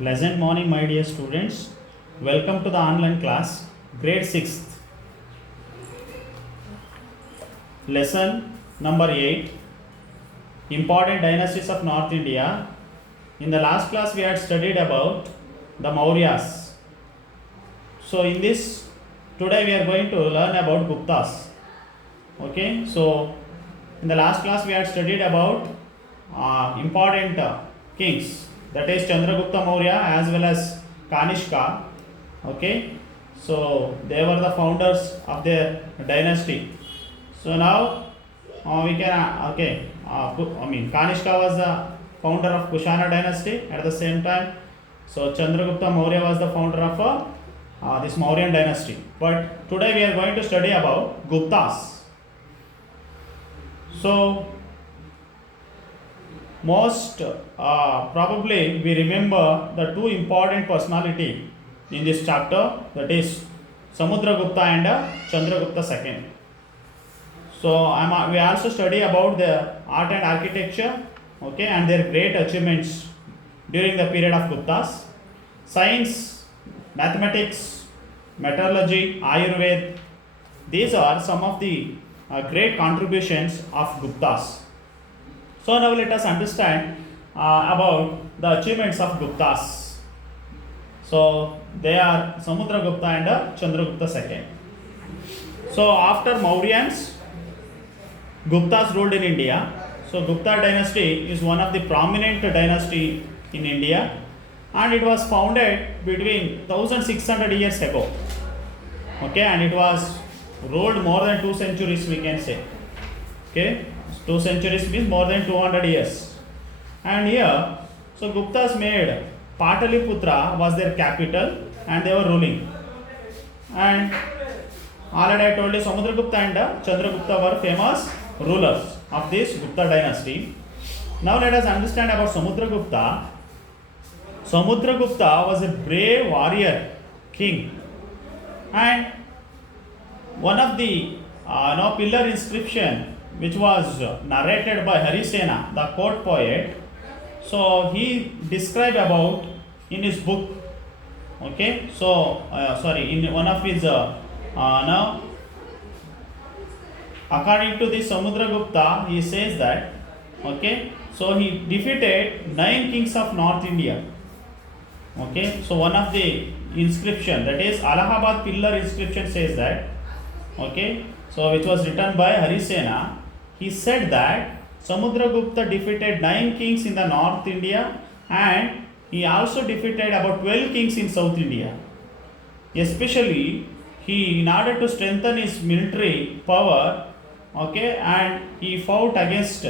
Pleasant morning, my dear students. Welcome to the online class, grade 6th. Lesson number 8, Important Dynasties of North India. In the last class, we had studied about the Mauryas. So, in this, today we are going to learn about Guptas. Okay, so in the last class, we had studied about important kings, that is Chandragupta Maurya as well as Kanishka. Okay, so they were the founders of their dynasty. So now we can Kanishka was the founder of Kushana dynasty at the same time. So Chandragupta Maurya was the founder of this Mauryan dynasty. But today we are going to study about Guptas. So most probably we remember the two important personality in this chapter, that is Samudragupta and Chandragupta II. So we also study about the art and architecture, okay, and their great achievements during the period of Guptas. Science, mathematics, metallurgy, Ayurveda, these are some of the great contributions of Guptas. So now let us understand about the achievements of Guptas. So they are Samudragupta and Chandragupta II. So after Mauryans, Guptas ruled in India. So Gupta dynasty is one of the prominent dynasty in India, and it was founded between 1600 years ago. Okay, and it was ruled more than 2 centuries, we can say. Okay, 2 centuries means more than 200 years. And here, so Guptas made Pataliputra was their capital and they were ruling. And already I told you Samudragupta and Chandragupta were famous rulers of this Gupta dynasty. Now let us understand about Samudragupta. Samudragupta was a brave warrior king, and one of the pillar inscription which was narrated by Harisena, the court poet. So he described about in his book. Okay, so in one of his now, according to this Samudragupta, he says that, okay, so he defeated 9 kings of North India. Okay, so one of the inscription, that is Allahabad pillar inscription, says that, okay, so which was written by Harisena. He said that Samudragupta defeated 9 kings in the North India, and he also defeated about 12 kings in South India. Especially, in order to strengthen his military power, okay, and he fought against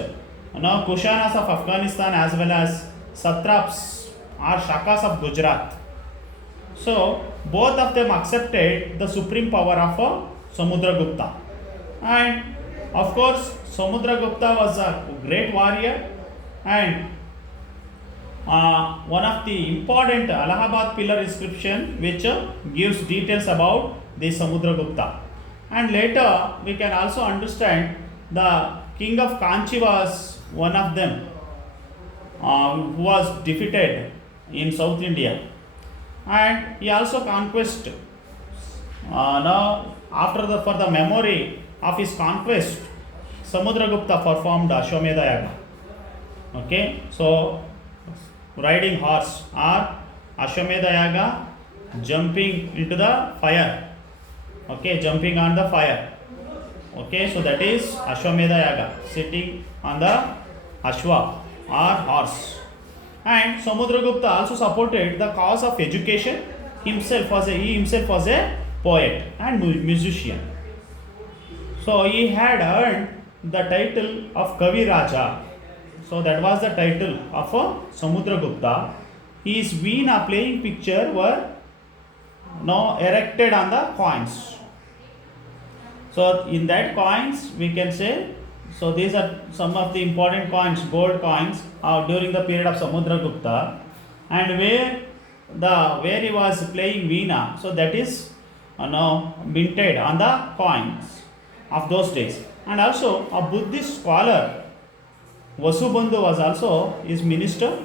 Kushanas of Afghanistan as well as Satraps or Shakas of Gujarat. So both of them accepted the supreme power of Samudragupta. And of course, Samudragupta was a great warrior, and one of the important Allahabad pillar inscription which gives details about the Samudragupta. And later we can also understand the king of Kanchi was one of them who was defeated in South India, and he also conquest now after for the memory of his conquest, Samudragupta performed Ashwamedha Yaga. Okay, so riding horse or Ashwamedha Yaga, jumping into the fire. Okay, jumping on the fire. Okay, so that is Ashwamedha Yaga, sitting on the Ashwa or horse. And Samudragupta also supported the cause of education. He himself was a poet and musician. So he had earned the title of Kavi Raja. So that was the title of Samudragupta. His veena playing picture were now erected on the coins. So in that coins we can say, so these are some of the important coins, gold coins during the period of Samudragupta, and where he was playing veena, so that is now minted on the coins of those days. And also a Buddhist scholar, Vasubandhu, was also his minister,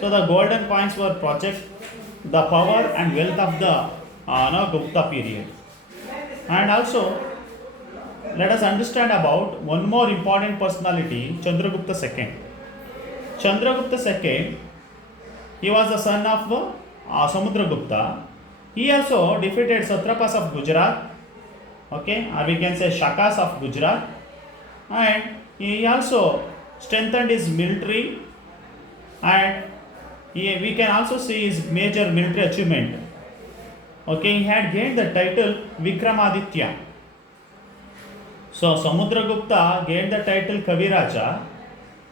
So the golden coins were project the power and wealth of the Gupta period. And also, let us understand about one more important personality, Chandragupta II. Chandragupta II, he was the son of Samudragupta. He also defeated Satrapas of Gujarat, okay, or we can say Shakas of Gujarat, and he also strengthened his military, and we can also see his major military achievement. Okay, he had gained the title Vikramaditya. So Samudragupta gained the title Kaviraja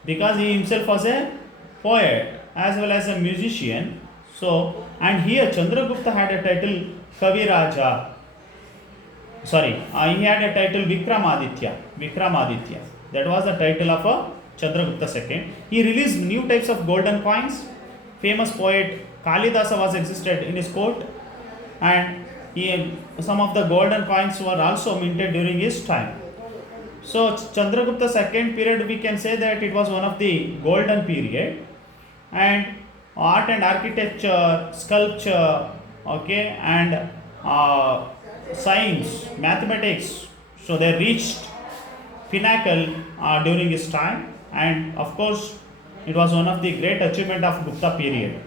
because he himself was a poet as well as a musician. So, and here Chandragupta had a title Kaviraja. Sorry, he had a title Vikramaditya. Vikramaditya. That was the title of Chandragupta II. He released new types of golden coins. Famous poet Kalidasa was existed in his court, and some of the golden coins were also minted during his time. So Chandragupta II period, we can say that it was one of the golden period, and art and architecture, sculpture, okay, and science, mathematics. So they reached pinnacle during his time, and of course it was one of the great achievement of Gupta period.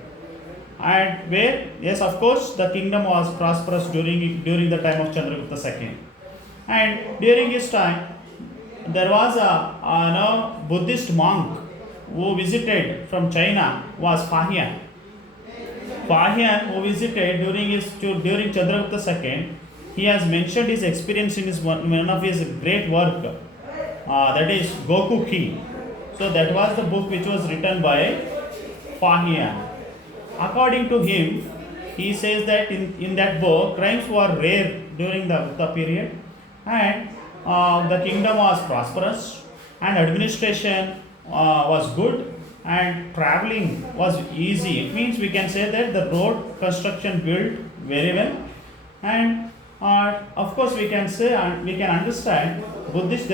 And where, yes, of course, the kingdom was prosperous during the time of Chandragupta II, and during his time there was a Buddhist monk who visited from China was Fahian. Fahian, who visited during Chandragupta II, he has mentioned his experience in one of his great work, that is Goku Ki. So that was the book which was written by Fahian. According to him, he says that in that book, crimes were rare during the Gupta period, and the kingdom was prosperous, and administration was good, and traveling was easy. It means we can say that the road construction built very well, and of course we can say and we can understand Buddhist.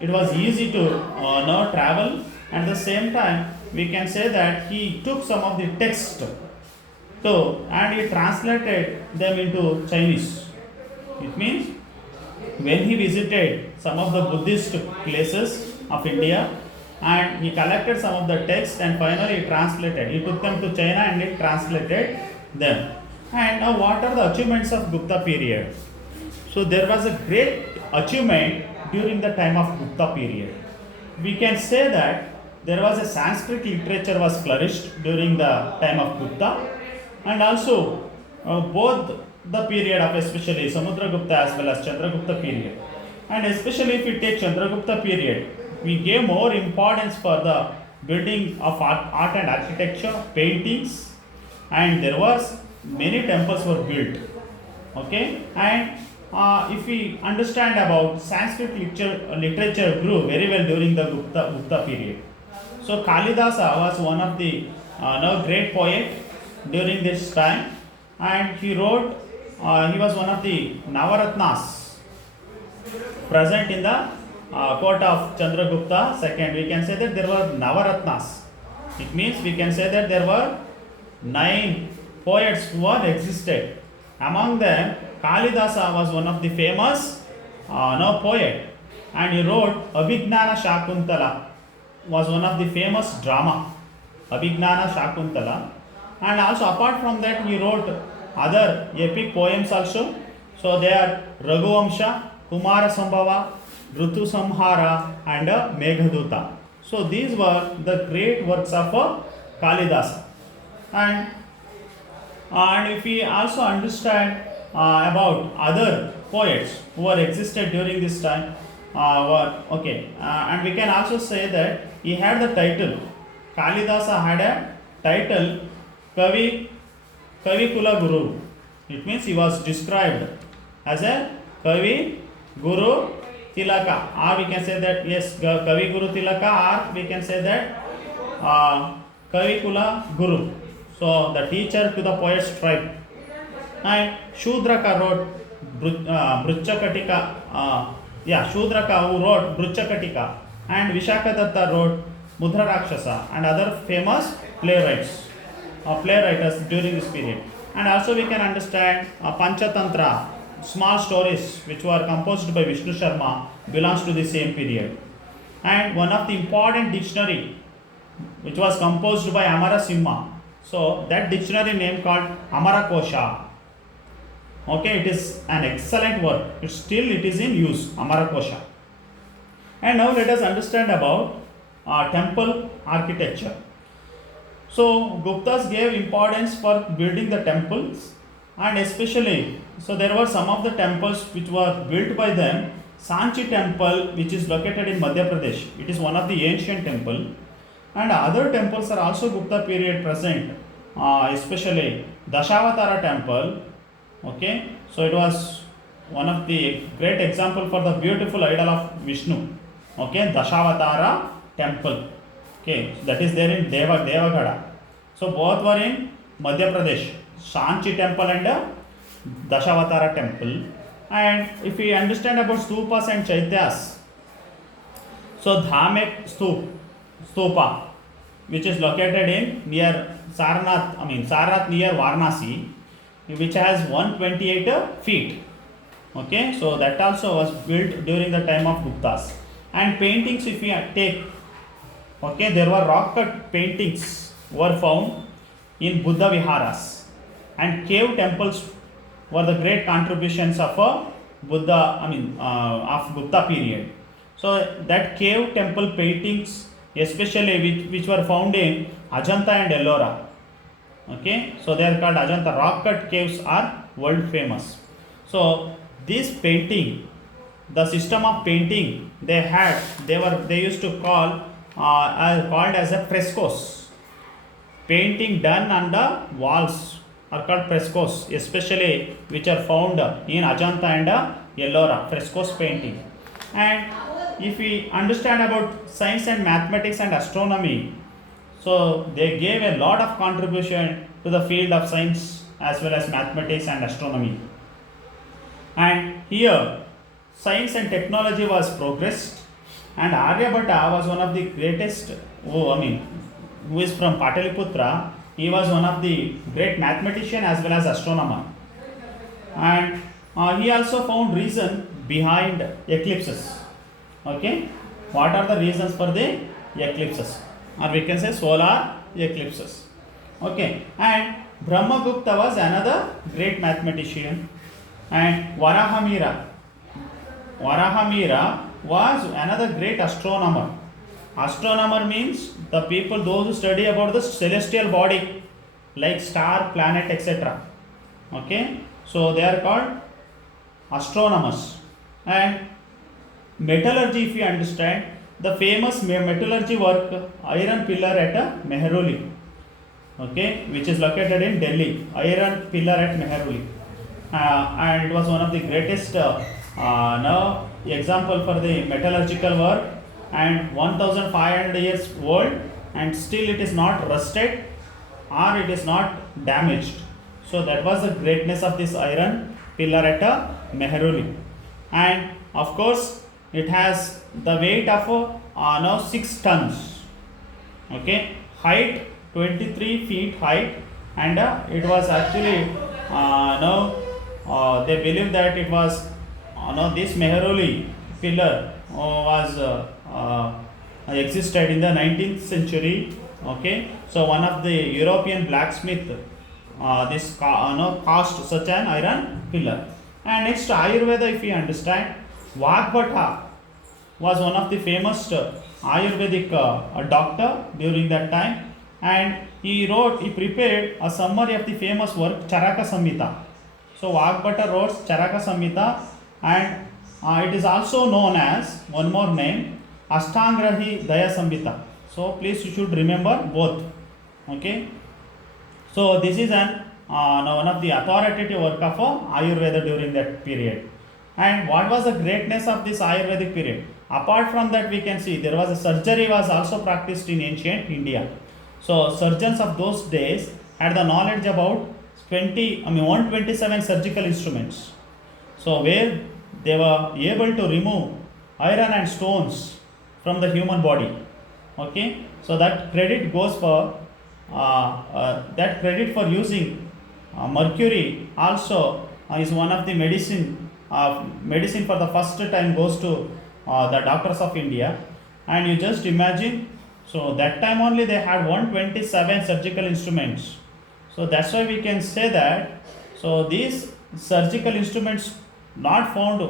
It was easy to travel. At the same time, we can say that he took some of the text and he translated them into Chinese. It means when he visited some of the Buddhist places of India, and he collected some of the text and finally translated. He took them to China and he translated them. And now what are the achievements of Gupta period? So there was a great achievement during the time of Gupta period. We can say that there was a Sanskrit literature was flourished during the time of Gupta, and also both the period of especially Samudragupta as well as Chandragupta period. And especially if we take Chandragupta period, we gave more importance for the building of art and architecture, paintings, and there was many temples were built. Okay, and if we understand about Sanskrit literature grew very well during the Gupta period. So Kalidasa was one of the great poet during this time, and he wrote. He was one of the Navaratnas present in the court of Chandragupta II. We can say that there were Navaratnas. It means we can say that there were 9 poets who had existed. Among them, Kalidasa was one of the famous poet, and he wrote Abhignana Shakuntala was one of the famous drama, Abhignana Shakuntala, and also apart from that he wrote other epic poems also. So they are Raghuvamsha, Kumara Sambhava, Ritu Samhara, and Meghaduta. So these were the great works of Kalidasa. And if we also understand about other poets who were existed during this time, and we can also say that he had the title. Kalidasa had a title Kavikula Guru. It means he was described as a Kavi Guru Tilaka, or we can say that yes, Kavi Guru Tilaka, or we can say that Kavikula Guru. So the teacher to the poet's tribe. And Shudraka wrote Bruchakatika. Shudraka who wrote Bruchakatika, and Vishakadatta wrote Mudra Rakshasa, and other famous playwriters during this period. And also we can understand Panchatantra, small stories which were composed by Vishnu Sharma, belongs to the same period. And one of the important dictionary which was composed by Amara Simha. So that dictionary name called Amara Kosha. Okay, it is an excellent work. It is in use, Amara Kosha. And now let us understand about temple architecture. So Guptas gave importance for building the temples, and especially, so there were some of the temples which were built by them. Sanchi temple, which is located in Madhya Pradesh, it is one of the ancient temple, and other temples are also Gupta period present, especially Dashavatara temple. Okay, so it was one of the great example for the beautiful idol of Vishnu. Okay, Dashavatara temple. Okay, that is there in Devagada. So both were in Madhya Pradesh, Sanchi temple and Dashavatara temple. And if we understand about stupas and chaityas, so Dhamek stupa, which is located in near Sarnath near Varanasi, which has 128 feet. Okay, so that also was built during the time of Guptas. And paintings, if we take, okay, there were rock cut paintings were found in Buddha Viharas, and cave temples were the great contributions of of Gupta period. So that cave temple paintings, especially which were found in Ajanta and Ellora. Okay, so they are called Ajanta. Rock cut caves are world famous. So this painting, the system of painting they used to called as a frescoes. Painting done on the walls are called frescoes, especially which are found in Ajanta and Ellora, frescoes painting. And if we understand about science and mathematics and astronomy, so they gave a lot of contribution to the field of science as well as mathematics and astronomy. And here science and technology was progressed, and Aryabhatta was one of the greatest, who is from Pataliputra. He was one of the great mathematician as well as astronomer. And he also found reason behind eclipses. Okay, what are the reasons for the eclipses, or we can say solar eclipses? Okay, and Brahmagupta was another great mathematician, and Varahamira was another great astronomer. Astronomer means the people, those who study about the celestial body like star, planet, etc. Okay, so they are called astronomers. And metallurgy, if you understand, the famous metallurgy work, iron pillar at Mehroli, okay, which is located in Delhi, iron pillar at Mehroli, and it was one of the greatest now example for the metallurgical work, and 1500 years old, and still it is not rusted or it is not damaged. So that was the greatness of this iron pillar at Mehroli. And of course it has the weight of now 6 tons. Okay, height 23 feet height, and it was actually they believe that it was this Mehroli pillar was existed in the 19th century. Okay, so one of the European blacksmith cast such an iron pillar. And next, Ayurveda, if we understand, Vagbhata was one of the famous Ayurvedic doctor during that time, and he prepared a summary of the famous work Charaka Samhita. So Vagbhata wrote Charaka Samhita, and it is also known as one more name, Ashtangrahi Daya Samhita. So please you should remember both. Okay, so this is one of the authoritative work of Ayurveda during that period. And what was the greatness of this Ayurvedic period? Apart from that, we can see there was a surgery was also practiced in ancient India. So surgeons of those days had the knowledge about 127 surgical instruments. So where they were able to remove iron and stones from the human body. Okay, So that credit goes for that credit for using mercury also is one of the medicine for the first time goes to the doctors of India. And you just imagine, so that time only they had 127 surgical instruments. So that's why we can say that, so these surgical instruments not found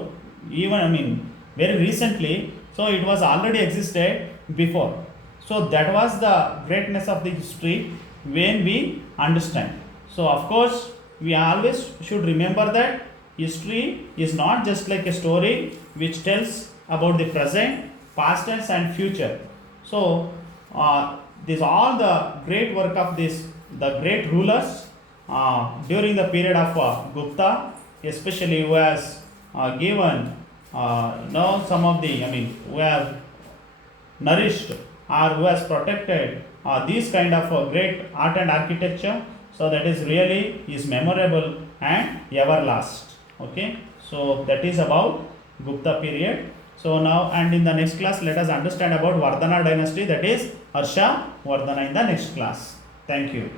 even, I mean, very recently, so it was already existed before. So that was the greatness of the history when we understand. So of course we always should remember that history is not just like a story which tells about the present, past tense and future. So this all the great work of this the great rulers during the period of Gupta, especially who has given some of the, I mean, who have nourished or who has protected these kind of great art and architecture. So that is really is memorable and everlast. Okay, so that is about Gupta period. So now and in the next class let us understand about Vardhana dynasty, that is Harsha Vardhana, in the next class. Thank you.